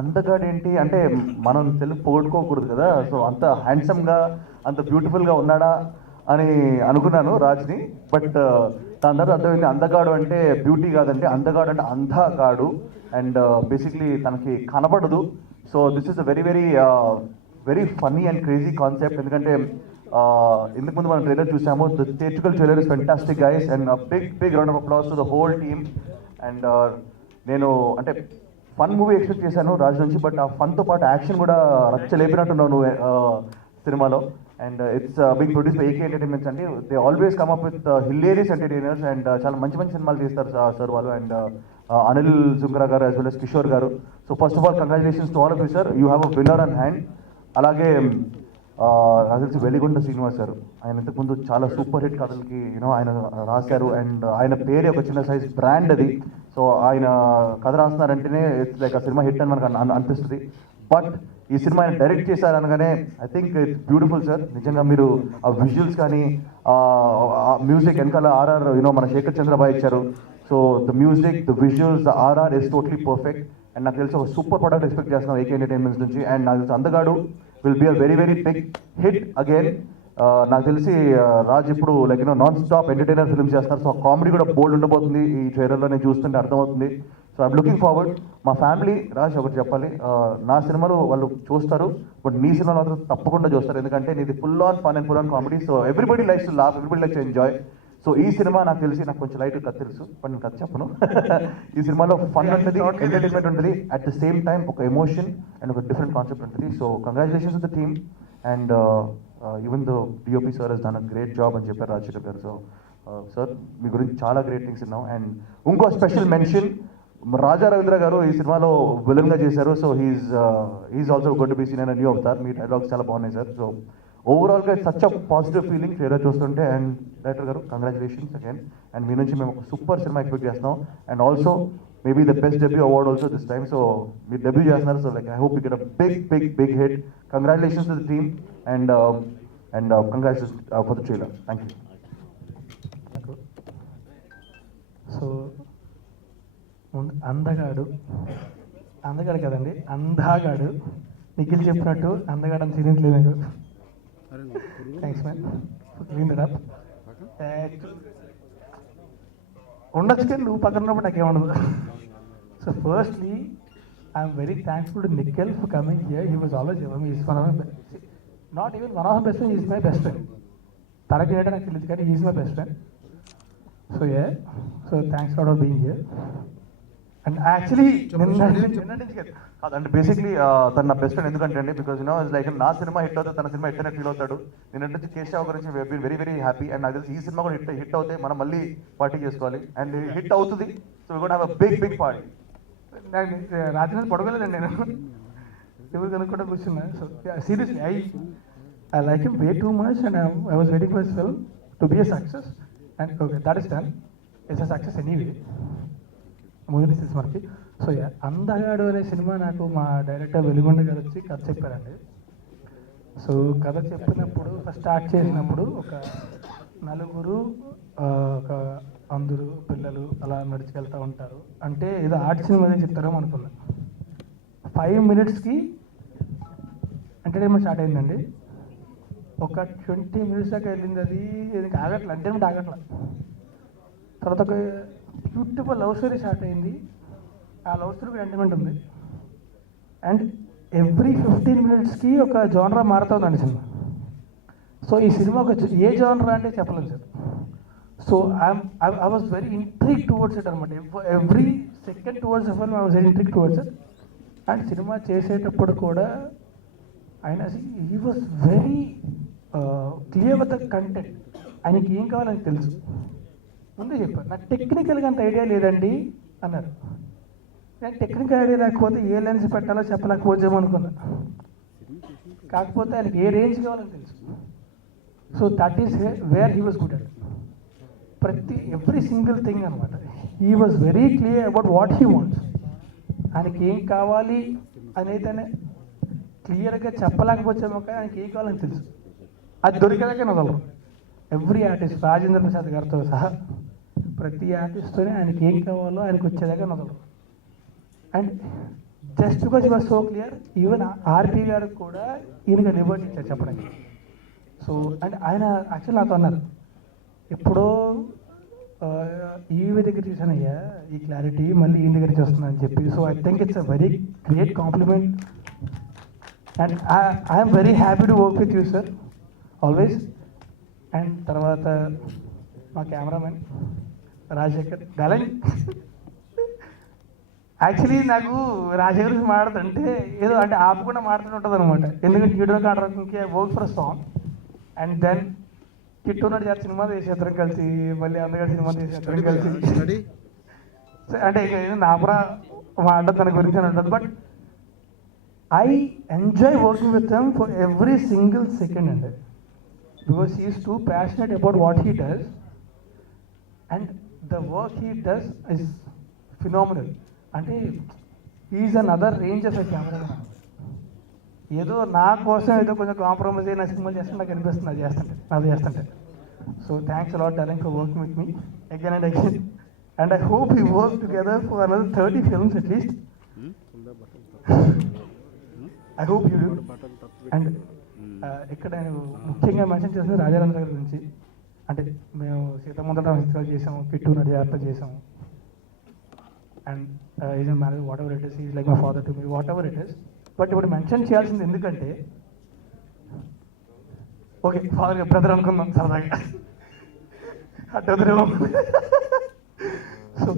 అందగాడు ఏంటి అంటే మనం తెలుగు పోగొట్టుకోకూడదు కదా. సో అంత హ్యాండ్సమ్గా అంత బ్యూటిఫుల్గా ఉన్నాడా అని అనుకున్నాను రాజ్ని. బట్ దాని తర్వాత అర్థమైంది అందగాడు అంటే బ్యూటీ కాదంటే అందగాడు అంటే అంధగాడు. అండ్ బేసిక్లీ తనకి కనపడదు. So this is a very very very funny and crazy concept. ఎందుకంటే ఇంతకు ముందు మనం ట్రైలర్ చూసాము. The theatrical trailer is fantastic guys and big round of applause to the whole team. And నేను అంటే ఫన్ మూవీ ఎక్స్పెక్ట్ చేశాను రాజు నుంచి, but ఆ ఫన్తో పాటు యాక్షన్ కూడా రచ్చ లేపినట్టున్నావు నువ్వు సినిమాలో. And it's big produce by AK Entertainments అండి. They always come up with hilarious entertainers and చాలా మంచి మంచి సినిమాలు తీస్తారు సార్ వాళ్ళు. అండ్ అనిల్ జుంకరా గారు యాజ్ వెల్ as కిషోర్ గారు. So first of all congratulations to all of you sir. You have a winner on hand. అలాగే నాకు తెలిసి వెలిగొండ శ్రీనివాస్ గారు, ఆయన ఇంతకుముందు చాలా సూపర్ హిట్ కథలకి ఆయన రాశారు. అండ్ ఆయన పేరే ఒక చిన్న సైజ్ బ్రాండ్ అది. సో ఆయన కథ రాస్తున్నారంటేనే ఇట్స్ లైక్ ఆ సినిమా హిట్ అని మనకు అనిపిస్తుంది. బట్ ఈ సినిమా ఆయన డైరెక్ట్ చేశారనగానే I think it's beautiful sir. నిజంగా మీరు ఆ విజువల్స్ కానీ మ్యూజిక్ వెనకాల ఆర్ఆర్ మన శేఖర్ చంద్రబాయ్ ఇచ్చారు. So the music, the visuals, the RR is totally perfect. And నాకు తెలిసి ఒక సూపర్ ప్రొడక్ట్ ఎక్స్పెక్ట్ చేస్తున్నాం ఏకే ఎంటర్టైన్మెంట్స్ నుంచి. అండ్ నాకు తెలిసి Andagadu will be a very very big hit again. నాకు తెలిసి రాజ్ ఇప్పుడు like non stop entertainer films చేస్తున్నారు. సో కామెడీ కూడా బోల్డ్ ఉండబోతుంది ఈ ట్రైలర్లో నేను చూస్తుంటే అర్థమవుతుంది. So I'm looking forward. మా ఫ్యామిలీ రాజ్ ఒకటి చెప్పాలి, నా సినిమాలు వాళ్ళు చూస్తారు, బట్ నీ సినిమాలు మాత్రం తప్పకుండా చూస్తారు. ఎందుకంటే నీది full on fun and full on comedy. So everybody likes to laugh, everybody likes to enjoy. So ఈ సినిమా నాకు తెలిసి నాకు కొంచెం లైట్ కథ తెలుసు, బట్ నేను కథ చెప్పను. ఈ సినిమాలో ఫన్ ఉంటుంది, ఎంటర్టైన్మెంట్ ఉంటుంది, అట్ ద సేమ్ టైం ఒక ఎమోషన్ అండ్ ఒక డిఫరెంట్ కాన్సెప్ట్ ఉంటుంది. So congratulations to the team. And even though DOP sir has done a great job అని చెప్పారు రాజశేఖర్ గారు. సో సార్ మీ గురించి చాలా గ్రేట్ థింగ్స్ విన్నాం. అండ్ ఇంకో స్పెషల్ మెన్షన్, రాజా రవీంద్ర గారు ఈ సినిమాలో విలన్గా చేశారు. So he is also got to be seen and new అవుతారు. మీ డైలాగ్స్ చాలా బాగున్నాయి సార్. సో ఓవరాల్గా such a positive feeling trailer చూస్తుంటే. And director garu congratulations again. And మీ నుంచి మేము ఒక సూపర్ సినిమా ఎక్స్పెక్ట్ చేస్తున్నాం. And also maybe the best debut award also this time. So మీరు డెబ్యూ చేస్తున్నారు. So like I hope you get a big big big hit. Congratulations to the team and congratulations for the trailer. Thank you. So ముందు అందగాడు కదండి, అందాగాడు. నిఖిల్ చెప్పినట్టు అందగాడు అని తినట్లేదు. Thanks man clean it up. ఉండొచ్చు కానీ నువ్వు పక్కన ఉన్నప్పుడు నాకేమఉండదు. So firstly I'm very thankful to Nikhil for coming here. He was always not even one of best friend, is my best friend. తనకి ఏంటో నాకు తెలియదు కానీ is my best friend. So thanks for being here. And actually అంటే basically తన నా best friend ఎందుకంటే అండి, బికాజ్ లైక్ నా సినిమా హిట్ అవుతుంది, తన సినిమా హిట్ అయినా ఫీల్ అవుతాడు. నేను నుంచి కేశవ గురించి been very very happy. And నాకు తెలిసి ఈ సినిమా కూడా హిట్ అవుతాయి, మనం మళ్ళీ పార్టీ చేసుకోవాలి. అండ్ హిట్ అవుతుంది. So we got have a big big party. రాత్రి పడుకోలేదండి నేను, ఎవరు కనుక్కుంటే కూర్చున్నా. So seriously I like him way too much and I was waiting for his film to be a success. And okay, that is done. It's a success anyway movie సినిమాకి. So Andagadu అనే cinema నాకు మా director Veligonda గారు వచ్చి కథ చెప్పారండి. So కథ చెప్పినప్పుడు ఫస్ట్ స్టార్ట్ చేసినప్పుడు ఒక నలుగురు ఒక అందరు పిల్లలు అలా నడిచికెళ్తూ ఉంటారు. అంటే ఏదో ఆర్ట్ సినిమా అని చెప్తారేమో అనుకున్నా. 5 minutesకి ఎంటర్టైన్మెంట్ స్టార్ట్ అయిందండి. ఒక 20 minutes దాకా వెళ్ళింది. అది ఆగట్లా, ఎంటర్టైన్మెంట్ ఆగట్లా. తర్వాత ఒక బ్యూటిఫుల్ లవ్ స్టోరీ స్టార్ట్ అయింది. ఆ లవ్ స్టోరీకి ఎంటర్టైన్మెంట్ ఉంది. అండ్ ఎవ్రీ 15 minutesకి ఒక జోనరా మారుతుందండి సినిమా. సో ఈ సినిమా ఒక ఏ జోనరా అంటే చెప్పలేదు sir. So I was very intrigued towards it అనమాట. Every second towards the film I was very intrigued towards it. And సినిమా చేసేటప్పుడు కూడా ఆయన he was very clear with the content. ఆయనకి ఏం కావాలని తెలుసు. ముందే చెప్పారు, నాకు టెక్నికల్గా అంత ఐడియా లేదండి అన్నారు. నేను టెక్నికల్ ఐడియా లేకపోతే ఏ లెన్స్ పెట్టాలో చెప్పలేకపోవచ్చేమో అనుకున్నా. కాకపోతే ఆయనకి ఏ రేంజ్ కావాలని తెలుసు. So that is where he was good at. Every single thing అనమాట. He was very clear about what he wants. ఆయనకి ఏం కావాలి అనేది క్లియర్గా చెప్పలేకపోవచ్చేమో కానీ ఆయనకి ఏం కావాలని తెలుసు. అది దొరికేదాకే నదలరు. ఎవ్రీ ఆర్టిస్ట్, రాజేంద్ర ప్రసాద్ గారితో సహా ప్రతి ఆర్టిస్ట్తోనే ఆయనకి ఏం కావాలో ఆయనకు వచ్చేదాకా నదలరు. And just because you was so clear, even RP garu కూడా ఈయనకి లిబర్టీ ఇచ్చారు చెప్పడానికి. సో అండ్ ఆయన యాక్చువల్ నాతో అన్నారు, ఎప్పుడో ఈవి దగ్గర చూసానయ్యా ఈ క్లారిటీ, మళ్ళీ ఈయన దగ్గర చూస్తున్నాను అని చెప్పి. So I think it's a very great compliment and I'm very happy to work with you sir always. And తర్వాత మా కెమెరామెన్ రాజశేఖర్ డార్లింగ్. యాక్చువల్లీ నాకు రాజశేఖర్ గురించి మాట్లాడుతుంటే ఏదో అంటే ఆపకుండా మాట్లాడుతుంటుంది అనమాట, ఎందుకంటే వీడియో కాడడానికి work for song and then Kittu నడి గారు సినిమా చేసి ఇద్దరం కలిసి, మళ్ళీ అందగారు సినిమా చేసి ఇద్దరం కలిసి, అంటే ఇక నాపురా మాట్లాడడం తన గురించి అని ఉంటుంది. But I enjoy working with them for every single second అండి, because he is too passionate about what he does and the work he does is phenomenal. అంటే is an other range of a camera. ఏదో నా కోసం ఏదో కొంచెం compromise అయిన సినిమాలు చేస్తే నాకు అనిపిస్తుంది అది చేస్తుంటే. So thanks allot darling for working with me again and again and I hope you work together for another 30 films at least. I hope you do. And ఇక్కడ నేను ముఖ్యంగా మెన్షన్ చేసిన రాజారాంద్ర గారి గురించి. అంటే మేము సీతముందర చిత్రాలు చేసాము, కిట్టు నడియార్త చేసాము, and is marriage what ever it is, is like my father to me what ever it is. But ఇప్పుడు మెన్షన్ చేయాల్సింది ఎందుకంటే, ఓకే ఫాదర్ బ్రదర్ అనుకుందాం సరదాగా, అడ్డొద్దురేమో. సో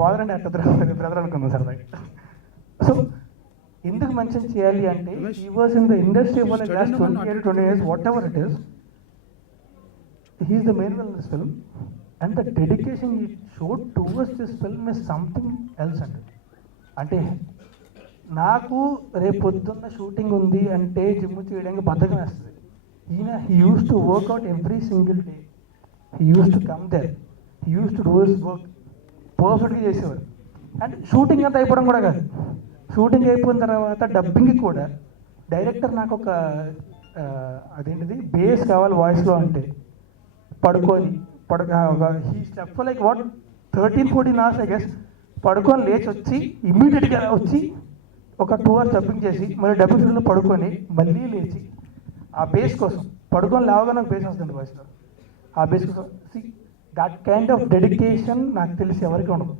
ఫాదర్ అంటే అడ్డొద్దురేమో, బ్రదర్ అనుకుందాం సరదాగా. సో ఎందుకు మెన్షన్ చేయాలి అంటే, he was in the industry for like last 20 years, what ever it is, he is the main villain in this film. And the dedication he showed towards this film is something else అండి. అంటే నాకు రేపు పొద్దున్న shooting ఉంది అంటే gym చేయడానికి బద్ధకం వేస్తుంది. ఈయన he used to workout every single day, he used to come there, he used to do his work పర్ఫెక్ట్గా చేసేవారు. అండ్ షూటింగ్ అంతా అయిపోవడం కూడా కాదు, షూటింగ్ అయిపోయిన తర్వాత డబ్బింగ్కి కూడా డైరెక్టర్ నాకు ఒక అదేంటిది బేస్ కావాలి వాయిస్లో అంటే పడుకొని he step like what 13-14 hours I guess పడుకొని లేచి వచ్చి ఇమ్మీడియట్గా వచ్చి ఒక 2 hours డబ్బింగ్ చేసి మళ్ళీ డబ్బింగ్ స్టూడియోలో పడుకొని మళ్ళీ లేచి ఆ బేస్ కోసం పడుకొని లేవగా నాకు బేస్ వస్తుంది వాయిస్లో. ఆ బేస్ కోసం దట్ కైండ్ ఆఫ్ డెడికేషన్ నాకు తెలిసి ఎవరికి ఉండదు.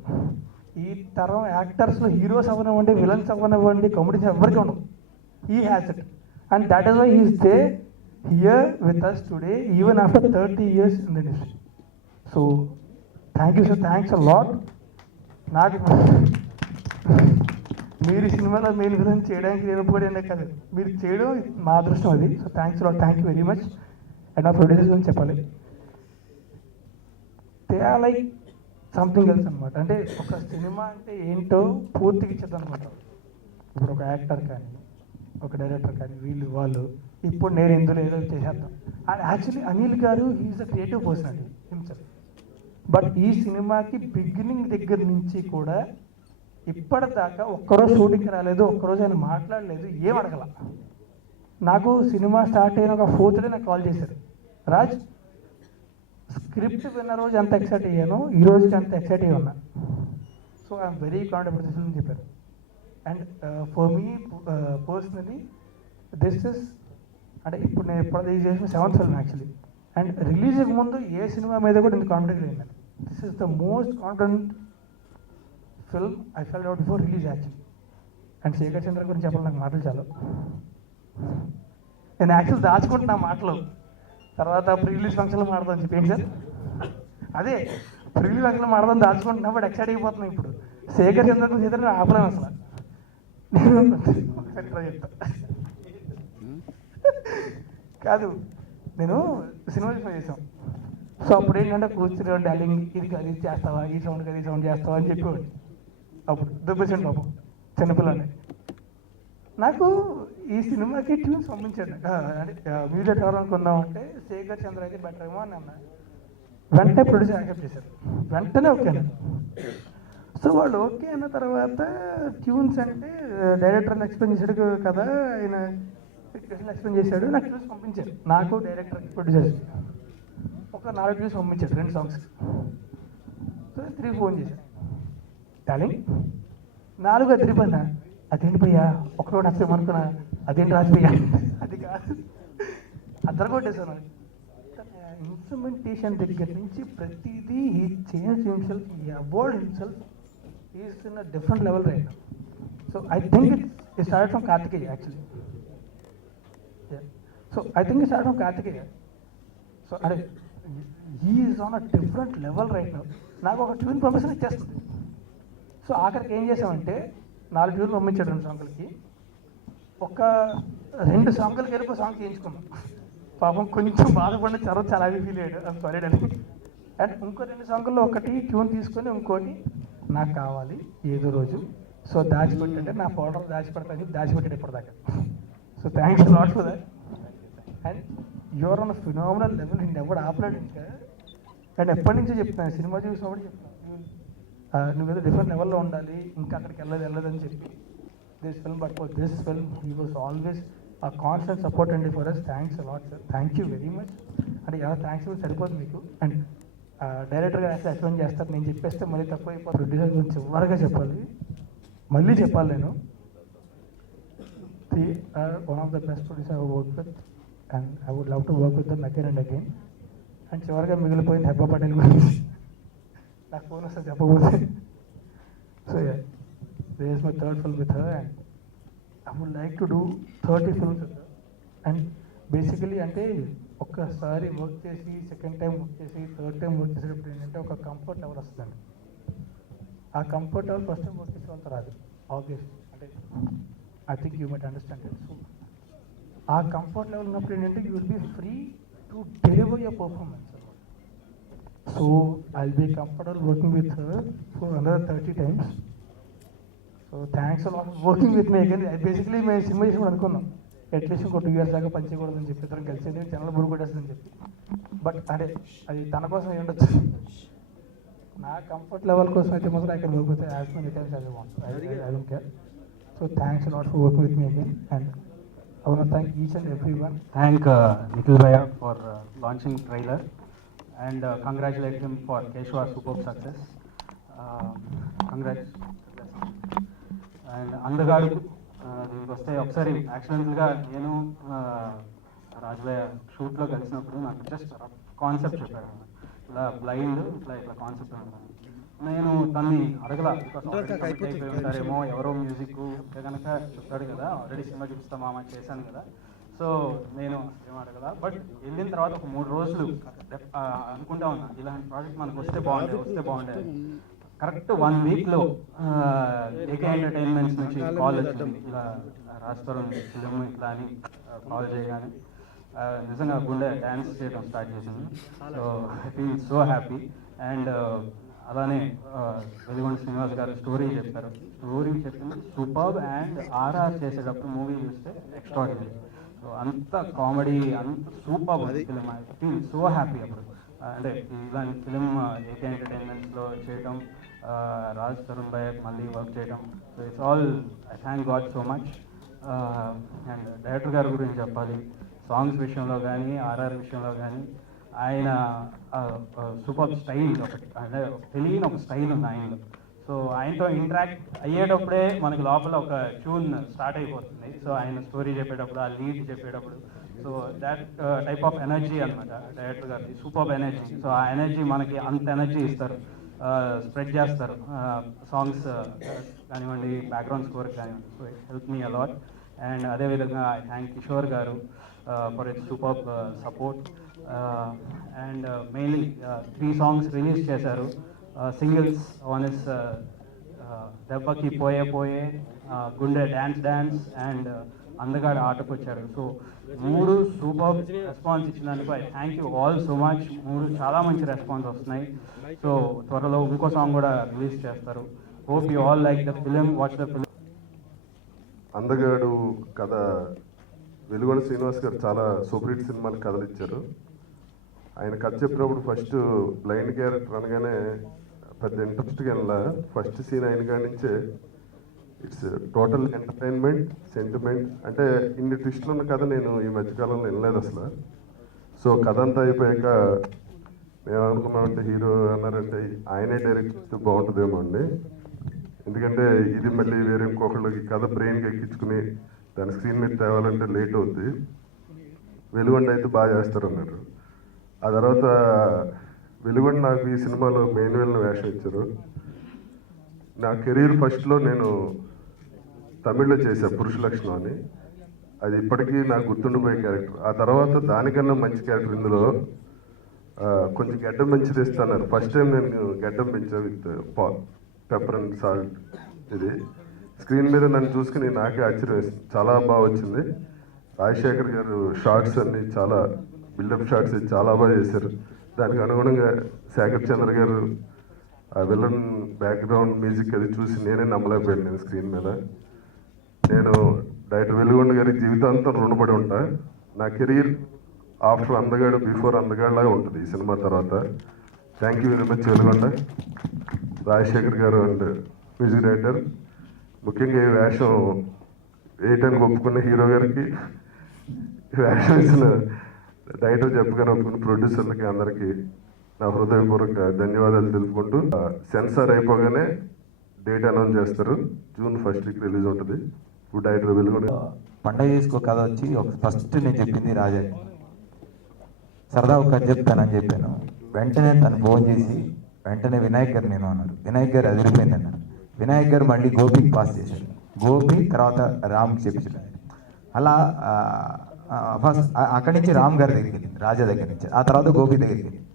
ఈ తరం యాక్టర్స్లో హీరోస్ అవ్వనివ్వండి, విలన్స్ అవ్వనివ్వండి, కామెడీస్ ఎవరికి ఉండదు. He has it and that is why he is they here with us today even after 30 years in the industry. So thank you sir, thanks a lot. నాకు మీరు ఈ సినిమాలో మెయిన్ విలన్ చేయడానికి నేను ఒప్పుకోవడం కాదు, మీరు చేయడం మా అదృష్టం అది. So thanks lot, thank you very much. And నా ప్రొడ్యూసర్స్ గురించి చెప్పాలి, they are like something else అనమాట. అంటే ఒక సినిమా అంటే ఏంటో పూర్తిగా ఇచ్చేద్దాం అనమాట. ఇప్పుడు ఒక యాక్టర్ కానీ ఒక డైరెక్టర్ కానీ వాళ్ళు ఇప్పుడు నేను ఎందులో ఏదో చేసేద్దాం. అండ్ యాక్చువల్లీ అనిల్ గారు హీఈస్ అ క్రియేటివ్ పర్సన్ అండి హిమ్సెల్ఫ్. బట్ ఈ సినిమాకి బిగినింగ్ దగ్గర నుంచి కూడా ఇప్పటిదాకా ఒక్కరోజు షూటింగ్కి రాలేదు, ఒక్కరోజు ఆయన మాట్లాడలేదు, ఏం అడగల. నాకు సినిమా స్టార్ట్ అయిన ఒక 4th day నాకు కాల్ చేశారు, రాజ్ స్క్రిప్ట్ విన్న రోజు ఎంత ఎక్సైట్ అయ్యాను, ఈ రోజుకి అంత ఎక్సైట్ అయ్యి ఉన్నా. So I'm very confident this అని చెప్పారు. And for me personally this is అంటే ఇప్పుడు నేను ఎప్పుడు చేసిన 7th film యాక్చువల్లీ. అండ్ రిలీజ్కి ముందు ఏ సినిమా మీద కూడా ఇంత కాన్ఫిడెంట్ లేదు. This is the most confident film I felt out before release actually. And Shekhar Chandra గురించి చెప్పాలి, నాకు మాటలు చాలు. నేను యాక్చువల్ దాచుకుంటున్నా మాటలు, తర్వాత ప్రీ రిలీజ్ ఫంక్షన్లో మాడదాం చెప్పి. ఏంటి సార్ అదే ప్రీ రిలీజ్ ఫంక్షన్లో మాడదాం దాచుకుంటున్నా, బట్ ఎక్సైట్ అయిపోతున్నాం. ఇప్పుడు శేఖర్ చంద్ర గురించి అయితే నేను ఆపలేను అసలు. నేను ఒకసారి ట్రై చెప్తా కాదు, నేను సినిమా చేసాం. సో అప్పుడు ఏంటంటే కూర్చుని డార్లింగ్ ఇది అది చేస్తావా, ఈ సౌండ్ అది సౌండ్ చేస్తావా అని చెప్పేవాడు. అప్పుడు దుబ్బేసాడు పాపం చిన్నపిల్లని. నాకు ఈ సినిమాకి ట్యూన్స్ పంపించాడు. అంటే మ్యూజిక్ ఎవరు అనుకుందామంటే శేఖర్ చంద్ర అయితే బెటర్ ఏమో అని అన్నా. వెంటనే ప్రొడ్యూసర్ యాక్సెప్ట్ చేశారు, వెంటనే ఓకే అన్నారు. సో వాళ్ళు ఓకే అన్న తర్వాత ట్యూన్స్ అంటే డైరెక్టర్ ఎక్స్ప్లెయిన్ చేశాడు కదా, ఆయన ఎక్స్ప్లెయిన్ చేశాడు, నాకు ట్యూన్స్ పంపించారు. నాకు డైరెక్టర్ ప్రొడ్యూసర్ ఒక 4 ట్యూన్స్ పంపించాడు 2 songs. సో 3 ఫోన్ చేశాను, డార్లింగ్ 4 తిరిగిపోయినా అదేంటి భయ్యా ఒకరోజు వస్తాం అనుకున్నా అదేంటి రాజుభయ్యా అది కాదు అద్దరు కొట్టేశాను. ఇన్స్ట్రుమెంటేషన్ దగ్గర నుంచి ప్రతిదీ ఈ చేంజ్ హిమ్సెల్ఫ్, ఈ award himself is in a different level right. So I think it start from Karthikeya actually. So I think it start from Karthikeya. So అదే he is on a different level right now. నాకు ఒక tune permission ఇచ్చేస్తుంది. So ఆఖరికి ఏం చేసామంటే 4 ట్యూన్లు పంపించాడు 2 సాంగులకి. ఒక 2 సాంగులకి వెళ్ళి సాంగ్ చేయించుకున్నాం. పాపం కొంచెం బాధపడిన తర్వాత చాలా ఫీల్ అయ్యాడు, సారీ డార్లింగ్. అండ్ ఇంకో 2 సాంగుల్లో ఒకటి ట్యూన్ తీసుకొని ఇంకోటి నాకు కావాలి ఏదో రోజు, సో దాచిపెట్టంటే నా ఫోటోలు దాచిపెడతాను దాచిపెట్టాడు ఇప్పటిదాకా. So thanks lot for that. And your on phenomenal level, నేను ఎవడు ఆపలేడు ఇంకా. అండ్ ఎప్పటి నుంచో చెప్తాను, సినిమా చూసినప్పుడు చెప్తాను నువ్వేదో డిఫరెంట్ లెవెల్లో ఉండాలి, ఇంకా అక్కడికి వెళ్ళదని చెప్పి. This film, but for this film he was always a constant support అండి for us. Thanks a lot sir, thank you very much. అంటే ఎలా థ్యాంక్స్ కూడా సరిపోదు మీకు. అండ్ డైరెక్టర్గా ఎక్స్ప్లెయిన్ చేస్తారు, నేను చెప్పేస్తే మళ్ళీ తక్కువ అయిపోతుంది. ప్రొడ్యూసర్ గురించి చివరిగా చెప్పాలి, మళ్ళీ చెప్పాలి నేను. They are one of the best producer I work with and I would love to work with them again and again. And చివరిగా మిగిలిపోయింది హెబ్బా పటేల్ గురించి నాకు ఫోన్ వస్తే చెప్పబోతే. So this is my third film with her and I would like to do 30 films with her. And basically అంటే ఒక్కసారి work చేసి second time work చేసి థర్డ్ టైం వర్క్ చేసేటప్పుడు ఏంటంటే ఒక కంఫర్ట్ లెవెల్ వస్తుందండి. ఆ comfort level first time work చేసే వాళ్ళతో రాదు ఆబ్వియస్లీ. అంటే I think you might understand it. So ఆ కంఫర్ట్ లెవెల్ ఉన్నప్పుడు ఏంటంటే you will be free to deliver your performance. So I will be comfortable working with her for another 30 times. So thanks a lot for working with me again. Basically మేము cinema చేసినప్పుడు అనుకున్నాం at least ఇంకో 2 years దాకా పనిచేయకూడదని చెప్పి, ఇద్దరం కలిసి channel బురుగు కొట్టేస్తుందని చెప్పి. But అంటే అది తన కోసం అయి ఉండొచ్చు, నా కంఫర్ట్ లెవెల్ కోసం అయితే మాత్రం ఇక్కడ వర్క్ అయితే as many times as I want. I don't care. So thanks a lot for working with me again and I want to thank each and everyone. Thank Nikhil Bhaiya for launching trailer and congratulate him for Keshwa superb success. Congrats. And అందగాడు దీనికి వస్తే ఒకసారి యాక్సిడెంటల్గా నేను రాజుభయ్య షూట్లో కలిసినప్పుడు నాకు just concept చెప్పాడు. ఇలా blind ఇట్లా కాన్సెప్ట్ ఉంటాను. నేను తన్ని అడగల, ఉంటారేమో ఎవరో మ్యూజిక్ కనుక చెప్తాడు కదా, ఆల్రెడీ సినిమా చూపిస్తామా చేశాను కదా, సో నేను ఏం అడగల. బట్ వెళ్ళిన తర్వాత ఒక 3 రోజులు అనుకుంటా ఉన్నా ఇలాంటి ప్రాజెక్ట్ మనకు వస్తే బాగుండేది. కరెక్ట్ 1 weekలో ఏకే ఎంటర్టైన్మెంట్స్ నుంచి కాల్ వచ్చింది, ఇలా రాజస్థాన్ ఫిలిం ఇట్లా అని కాల్ చేయగానే నిజంగా గుండె డ్యాన్స్ చేయడం స్టార్ట్ చేసింది. So I feel so happy. And అలానే వెలిగొండ శ్రీనివాస్ గారు స్టోరీ చెప్పారు, స్టోరీ చెప్పింది సూపర్బ్. అండ్ ఆర్ఆర్ చేసేటప్పుడు మూవీ చూస్తే ఎక్స్ట్రాడినరీ. సో అంత కామెడీ, అంత superb film. I feel so happy. అప్పుడు అంటే ఇలాంటి ఫిలిం ఏకే ఎంటర్టైన్మెంట్స్లో చేయటం, రాజ్ తరుణ్ భయ్య మళ్ళీ వర్క్ చేయడం, so it's all I thank God so much. And director గారి గురించి చెప్పాలి, సాంగ్స్ విషయంలో కానీ ఆర్ఆర్ విషయంలో కానీ ఆయన సూపర్ స్టైల్, అంటే తెలియని ఒక స్టైల్ ఉంది ఆయనలో. సో ఆయనతో ఇంటరాక్ట్ అయ్యేటప్పుడే మనకి లోపల ఒక ట్యూన్ స్టార్ట్ అయిపోతుంది. సో ఆయన స్టోరీ చెప్పేటప్పుడు, ఆ లీడ్ చెప్పేటప్పుడు, so that type of energy అనమాట డైరెక్టర్ గారిది, సూపర్ ఎనర్జీ. సో ఆ ఎనర్జీ మనకి అంత ఎనర్జీ ఇస్తారు, స్ప్రెడ్ చేస్తారు సాంగ్స్ కానివ్వండి, బ్యాక్గ్రౌండ్ స్కోర్ కానివ్వండి. So it help me a lot. And అదేవిధంగా ఐ థ్యాంక్ కిషోర్ గారు for it super support. And mainly 3 songs release చేశారు, సింగిల్స్. వన్ ఇస్ దెబ్బకి పోయే పోయే, గుండె డ్యాన్స్ అండ్ అందగాడు ఆటకు వచ్చారు. సో 3 సూపర్ రెస్పాన్స్ ఇచ్చినందుకు I thank you all so much. 3 చాలా మంచి రెస్పాన్స్ వస్తున్నాయి. సో త్వరలో ఇంకో సాంగ్ కూడా రిలీజ్ చేస్తారు. Hope you all like the film, watch the film. అందగాడు కథ వెలుగొండ శ్రీనివాస్ గారు చాలా సూపర్ హిట్ సినిమాలు కథలు ఇచ్చారు. ఆయన కథ చెప్పినప్పుడు ఫస్ట్ బ్లైండ్ క్యారెక్టర్ అనగానే పెద్ద ఇంట్రెస్ట్గా వెళ్ళా. ఫస్ట్ సీన్ అయిన కాడి నుంచే ఇట్స్ టోటల్ ఎంటర్టైన్మెంట్, సెంటిమెంట్. అంటే ఇన్ని ట్విస్టులు ఉన్న కథ నేను ఈ మధ్యకాలంలో వినలేదు అసలు. సో కథ అంతా అయిపోయాక మేము అనుకున్నామంటే హీరో అన్నారంటే ఆయనే డైరెక్ట్ చేస్తే బాగుంటుందేమో అండి. ఎందుకంటే ఇది మళ్ళీ వేరే ఇంకొకళ్ళకి కథ బ్రెయిన్కి ఎక్కించుకుని దాని స్క్రీన్ మీద తేవాలంటే లేట్ అవుద్ది. వెలుగొండ అయితే బాగా చేస్తారు అన్నారు. ఆ తర్వాత వెలుగొండ నాకు ఈ సినిమాలో మెయిన్ విలన్ వేషం ఇచ్చారు. నా కెరీర్ ఫస్ట్లో నేను తమిళ్లో చేశాను పురుష లక్షణం అని. అది ఇప్పటికీ నాకు గుర్తుండిపోయే క్యారెక్టర్. ఆ తర్వాత దానికన్నా మంచి క్యారెక్టర్ ఇందులో కొంచెం గడ్డం పెంచి తెస్తున్నారు. ఫస్ట్ టైం నేను గడ్డం పెంచాను విత్ పెప్పర్ అండ్ సాల్ట్. ఇది స్క్రీన్ మీద నన్ను చూసుకుని నాకే ఆశ్చర్యం వేసింది, చాలా బాగా వచ్చింది. రాజశేఖర్ గారు షార్ట్స్ అన్ని చాలా బిల్డప్ షార్ట్స్ చాలా బాగా చేశారు. దానికి అనుగుణంగా శేఖర్ చంద్ర గారు ఆ విలన్ బ్యాక్గ్రౌండ్ మ్యూజిక్ అది చూసి నేనే నమ్మలేకపోయాను. నేను స్క్రీన్ మీద నేను డైరెక్టర్ వెలుగొండ గారికి జీవితాంతం రుణపడి ఉంటా. నా కెరీర్ ఆఫ్టర్ అందగాడు బిఫోర్ అందగాడు లాగా ఉంటుంది ఈ సినిమా తర్వాత. Thank you very much Veligonda, Rajasekhar గారు అండ్ మ్యూజిక్ డైరెక్టర్. ముఖ్యంగా ఈ వేషం వేయటానికి ఒప్పుకున్న హీరో గారికి, వేషం ఇచ్చిన డైరెక్టర్ చెప్పగానే ఒప్పుకున్న ప్రొడ్యూసర్లకి అందరికీ నా హృదయపూర్వక ధన్యవాదాలు తెలుపుకుంటూ, సెన్సార్ అయిపోగానే డేట్ అనౌన్స్ చేస్తారు. June 1st రిలీజ్ ఉంటుంది. ఇప్పుడు డైరెక్టర్ వెలుగొండ పండగ చేసుకో కథ వచ్చి ఫస్ట్ నేను చెప్పింది రాజా, సరదా ఒక కథ చెప్తానని చెప్పాను. వెంటనే తను ఫోన్ చేసి వెంటనే వినాయక్ గారు నేను అన్నారు. వినాయక్ గారు అదిరిపోయింది అన్నారు. వినాయక్ గారు మళ్ళీ గోపికి పాస్ చేశారు. గోపి తర్వాత రామ్కి చెప్పించారు. అలా ఫస్ట్ అక్కడి నుంచి రామ్ గారి దగ్గరికి వెళ్ళింది, రాజా దగ్గర నుంచి. ఆ తర్వాత గోపి దగ్గరికి వెళ్ళింది.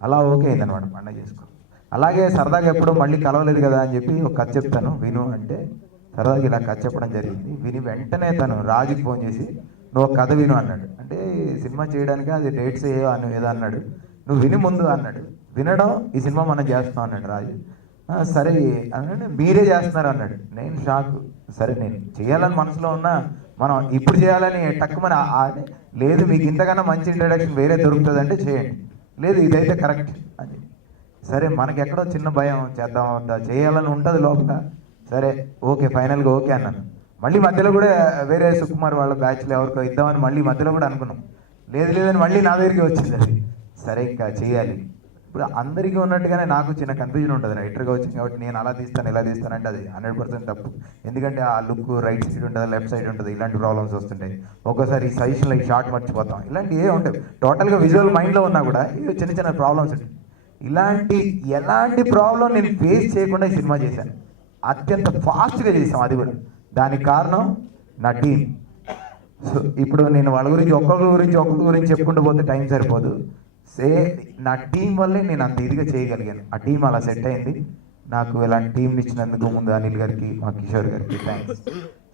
అలా ఓకే అయిందనమాట పండగ చేసుకో. అలాగే సరదాగా ఎప్పుడో మళ్ళీ కలవలేదు కదా అని చెప్పి ఒక కథ చెప్తాను విను అంటే సరదాగా ఇలా కథ చెప్పడం జరిగింది. విని వెంటనే తను రాజుకి ఫోన్ చేసి నువ్వు ఒక కథ విను అన్నాడు. అంటే సినిమా చేయడానికి అది డేట్స్ ఏదో అన్నాడు. నువ్వు విని ముందు అన్నాడు. వినడం ఈ సినిమా మనం చేస్తాం అన్నాడు రాజు. సరే అన్నాడు. మీరే చేస్తున్నారు అన్నాడు. నేను షాక్. సరే నేను చేయాలని మనసులో ఉన్నా మనం ఇప్పుడు చేయాలని టక్కుమని లేదు మీకు ఇంతకన్నా మంచి ఇంట్రడక్షన్ వేరే దొరుకుతుంది అంటే చేయండి, లేదు ఇదైతే కరెక్ట్ అని. సరే మనకి ఎక్కడో చిన్న భయం చేద్దాం వద్దా చేయాలని ఉంటుంది లోపల. సరే ఓకే ఫైనల్గా ఓకే అన్నాను. మళ్ళీ మధ్యలో కూడా వేరే సుకుమార్ వాళ్ళ బ్యాచ్లో ఎవరికో ఇద్దామని మళ్ళీ మధ్యలో కూడా అనుకున్నాం. లేదని మళ్ళీ నా దగ్గరికి వచ్చింది అది. సరే ఇంకా చేయాలి. ఇప్పుడు అందరికీ ఉన్నట్టుగానే నాకు చిన్న కన్ఫ్యూజన్ ఉంటుంది. రైటర్గా వచ్చింది కాబట్టి నేను అలా తీస్తాను ఇలా తీస్తాను అంటే అది 100% తప్పు. ఎందుకంటే ఆ లుక్ రైట్ సైడ్ ఉంటుంది, లెఫ్ట్ సైడ్ ఉంటుంది, ఇలాంటి ప్రాబ్లమ్స్ వస్తుంటాయి. ఒక్కోసారి ఈ సజెషన్లో ఈ షార్ట్ మర్చిపోతాం, ఇలాంటివి ఏ ఉంటాయి. టోటల్గా విజువల్ మైండ్లో ఉన్నా కూడా ఇవి చిన్న చిన్న ప్రాబ్లమ్స్ ఉంటాయి. ఎలాంటి ప్రాబ్లం నేను ఫేస్ చేయకుండా ఈ సినిమా చేశాను. అత్యంత ఫాస్ట్గా చేసాం. అది కూడా దానికి కారణం నా టీం. సో ఇప్పుడు నేను వాళ్ళ గురించి ఒక్కొక్కరి గురించి చెప్పుకుంటూ పోతే టైం సరిపోదు. నా టీం వల్లే నేను అంత ఇదిగా చేయగలిగాను. ఆ టీం అలా సెట్ అయింది. నాకు ఇలాంటి టీంని ఇచ్చినందుకు ముందు అనిల్ గారికి, మా కిషోర్ గారికి థ్యాంక్స్.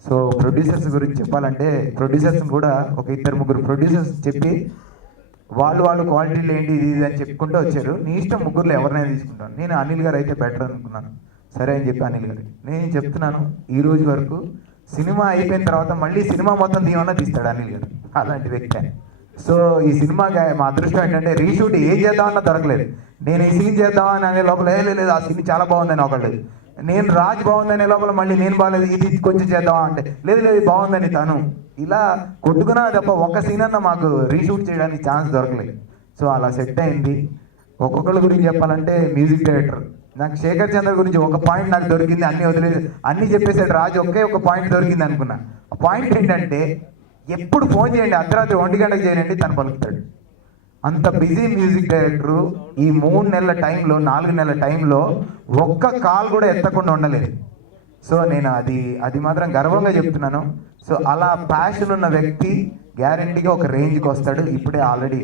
సో ప్రొడ్యూసర్స్ గురించి చెప్పాలంటే ప్రొడ్యూసర్స్ కూడా ఒక 2-3 ప్రొడ్యూసర్స్ చెప్పి వాళ్ళు క్వాలిటీలు ఏంటి ఇది అని చెప్పుకుంటూ వచ్చారు. నీ ఇష్టం ముగ్గురులో ఎవరినైనా తీసుకుంటాను. నేను అనిల్ గారు అయితే బెటర్ అనుకున్నాను. సరే అని చెప్పి అనిల్ గారు నేను చెప్తున్నాను ఈ రోజు వరకు సినిమా అయిపోయిన తర్వాత మళ్ళీ సినిమా మొత్తం తీయమన్నా తీస్తాడు అనిల్ గారు. అలాంటి వ్యక్తి అని. సో ఈ సినిమా మా అదృష్టం ఏంటంటే రీషూట్ ఏం చేద్దామన్నా దొరకలేదు. నేను ఈ సీన్ చేద్దామని అనే లోపల లేదు ఆ సీన్ చాలా బాగుందని ఒకళ్ళు, నేను రాజ్ బాగుందనే లోపల మళ్ళీ నేను బాగాలేదు ఇది కొంచెం చేద్దామా అంటే లేదు బాగుందని తను. ఇలా కొట్టుకున్నా తప్ప ఒక్క సీన్ అన్న మాకు రీషూట్ చేయడానికి ఛాన్స్ దొరకలేదు. సో అలా సెట్ అయింది. ఒక్కొక్కళ్ళ గురించి చెప్పాలంటే మ్యూజిక్ డైరెక్టర్ నాకు శేఖర్ చంద్ర గురించి ఒక పాయింట్ నాకు దొరికింది, అన్నీ చెప్పేసాడు రాజు. ఒక పాయింట్ దొరికింది అనుకున్నా. ఆ పాయింట్ ఏంటంటే ఎప్పుడు ఫోన్ చేయండి అర్ధరాత్రి 1 గంటకు చేయండి తను పలుకుతాడు. అంత బిజీ మ్యూజిక్ డైరెక్టరు ఈ 3 నెలల టైంలో 4 నెలల టైంలో ఒక్క కాల్ కూడా ఎత్తకుండా ఉండలేదు. సో నేను అది మాత్రం గర్వంగా చెప్తున్నాను. సో అలా ప్యాషన్ ఉన్న వ్యక్తి గ్యారంటీగా ఒక రేంజ్కి వస్తాడు. ఇప్పుడే ఆల్రెడీ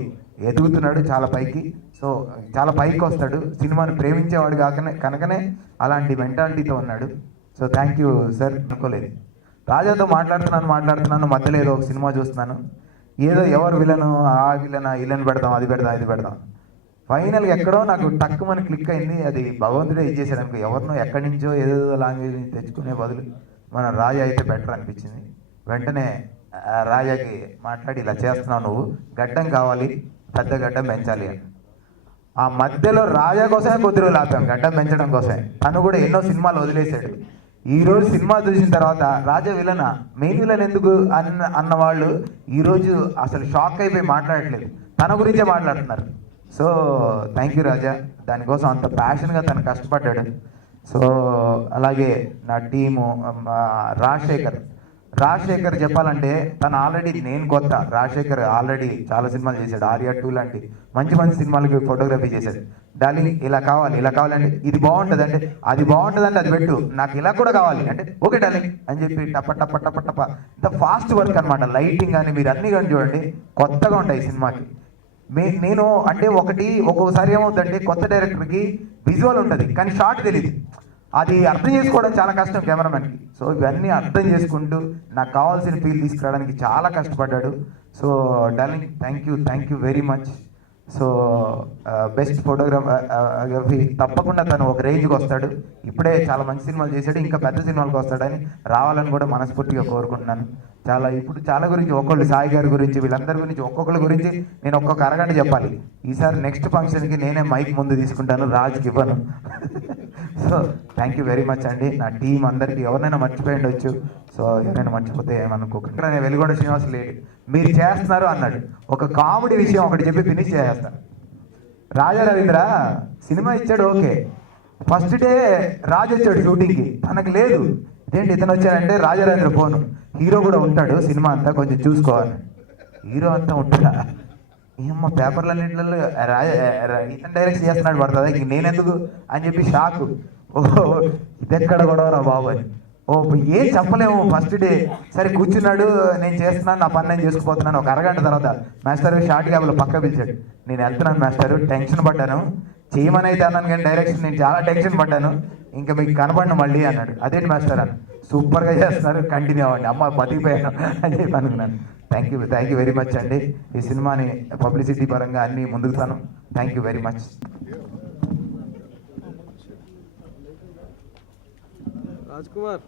ఎదుగుతున్నాడు చాలా పైకి. సో చాలా పైకి వస్తాడు. సినిమాను ప్రేమించేవాడు కనుకనే అలాంటి మెంటాలిటీతో ఉన్నాడు. So thank you sir. అనుకోలేదు రాజాతో మాట్లాడుతున్నాను మధ్యలో ఏదో ఒక సినిమా చూస్తున్నాను. ఏదో ఎవరు విలను విలన్ పెడదాం అది పెడదాం ఫైనల్గా ఎక్కడో నాకు టక్కుమని క్లిక్ అయింది. అది భగవంతుడే ఇచ్చేసాడు అనుకో. ఎవరినో ఎక్కడి నుంచో ఏదో లాంగ్వేజ్ తెచ్చుకునే బదులు మన రాజా అయితే బెటర్ అనిపించింది. వెంటనే రాజాకి మాట్లాడి ఇలా చేస్తున్నావు నువ్వు, గడ్డం కావాలి, పెద్ద గడ్డం పెంచాలి అని. ఆ మధ్యలో రాజా కోసమే కొద్ది రోజులు ఆపాం గడ్డం పెంచడం కోసమే. తను కూడా ఎన్నో సినిమాలు వదిలేశాడు. ఈరోజు సినిమా చూసిన తర్వాత రాజా విలనా మెయిన్ విలన్ ఎందుకు అన్న వాళ్ళు ఈరోజు అసలు షాక్ అయిపోయి మాట్లాడట్లేదు, తన గురించే మాట్లాడుతున్నారు. సో థ్యాంక్ యూ రాజా. దానికోసం అంత ప్యాషన్గా తను కష్టపడ్డాడు. సో అలాగే నా టీము రాజశేఖర్ చెప్పాలంటే తను ఆల్రెడీ, నేను కొత్త, రాజశేఖర్ ఆల్రెడీ చాలా సినిమాలు చేశాడు, ఆర్యా 2 లాంటి మంచి మంచి సినిమాలకి ఫోటోగ్రఫీ చేశాడు. డార్లింగ్ ఇలా కావాలంటే ఇది బాగుంటుంది అంటే అది బాగుంటుంది అది పెట్టు, నాకు ఇలా కూడా కావాలి అంటే ఓకే డార్లింగ్ అని చెప్పి టప్ప ఇంత ఫాస్ట్ వర్క్ అనమాట. లైటింగ్ అని మీరు అన్ని కానీ చూడండి కొత్తగా ఉంటాయి సినిమాకి. నేను అంటే ఒక్కొక్కసారి ఏమవుతుందంటే కొత్త డైరెక్టర్కి విజువల్ ఉంటుంది కానీ షార్ట్ తెలియదు, అది అర్థం చేసుకోవడం చాలా కష్టం కెమెరామెన్కి. సో ఇవన్నీ అర్థం చేసుకుంటూ నాకు కావాల్సిన ఫీల్ తీసుకురావడానికి చాలా కష్టపడ్డాడు. So darling thank you very much. So best photography తప్పకుండా తను ఒక రేంజ్కి వస్తాడు. ఇప్పుడే చాలా మంచి సినిమాలు చేశాడు, ఇంకా పెద్ద సినిమాలకు వస్తాడని రావాలని కూడా మనస్ఫూర్తిగా కోరుకుంటున్నాను. ఇప్పుడు చాలా గురించి ఒక్కొక్కరు, సాయి గారి గురించి, వీళ్ళందరి గురించి ఒక్కొక్కరి గురించి నేను ఒక్కొక్క అరగంట చెప్పాలి. ఈసారి నెక్స్ట్ ఫంక్షన్కి నేనే మైక్ ముందు తీసుకుంటాను, రాజుకి ఇవ్వను. So thank you very much అండి. నా టీం అందరికీ ఎవరినైనా మర్చిపోయి ఉండొచ్చు, సో ఎవరైనా మర్చిపోతే ఏమనుకోకండి. నేను వెలుగొండ శ్రీనివాస్ లేడు, మీరు చేస్తున్నారు అన్నాడు. ఒక కామెడీ విషయం ఒకటి చెప్పి ఫినిష్ చేసేస్తాను. రాజా రవీంద్ర సినిమా ఇచ్చాడు, ఓకే. ఫస్ట్ డే రాజు వచ్చాడు షూటింగ్కి, తనకు లేదు. ఇదేంటి ఇతను వచ్చాడంటే రాజా రవీంద్ర ఫోను, హీరో కూడా ఉంటాడు సినిమా అంతా కొంచెం చూసుకోవాలి. హీరో అంతా ఉంటాడా? ఏమో పేపర్లన్నింటిలో ఇతను డైరెక్ట్ చేస్తున్నాడు పడుతుందా, ఇంక నేనెందుకు అని చెప్పి షాకు. ఓహో ఇదెక్కడ గొడవరా బాబు అని. ఏం చెప్పలేము ఫస్ట్ డే. సరే కూర్చున్నాడు, నేను చేస్తున్నాను, నా పని నేను చేసుకుపోతున్నాను. ఒక అరగంట తర్వాత మాస్టర్ షార్ట్ క్యాబ్లో పక్క పిలిచాడు. నేను వెళ్తున్నాను మాస్టర్, టెన్షన్ పడ్డాను, చేయమని అయితే అన్నాను కానీ డైరెక్షన్ నేను చాలా టెన్షన్ పడ్డాను, ఇంకా మీకు కనపడిన మళ్ళీ అన్నాడు. అదేంటి మాస్టర్ అని, సూపర్గా చేస్తున్నారు, కంటిన్యూ అవ్వండి, అమ్మ బతికిపోయాను అని చెప్పి అనుకున్నాను. థ్యాంక్ యూ వెరీ మచ్ అండి. ఈ సినిమాని పబ్లిసిటీ పరంగా అన్ని ముందుకు తాను. Thank you very much. Raj Kumar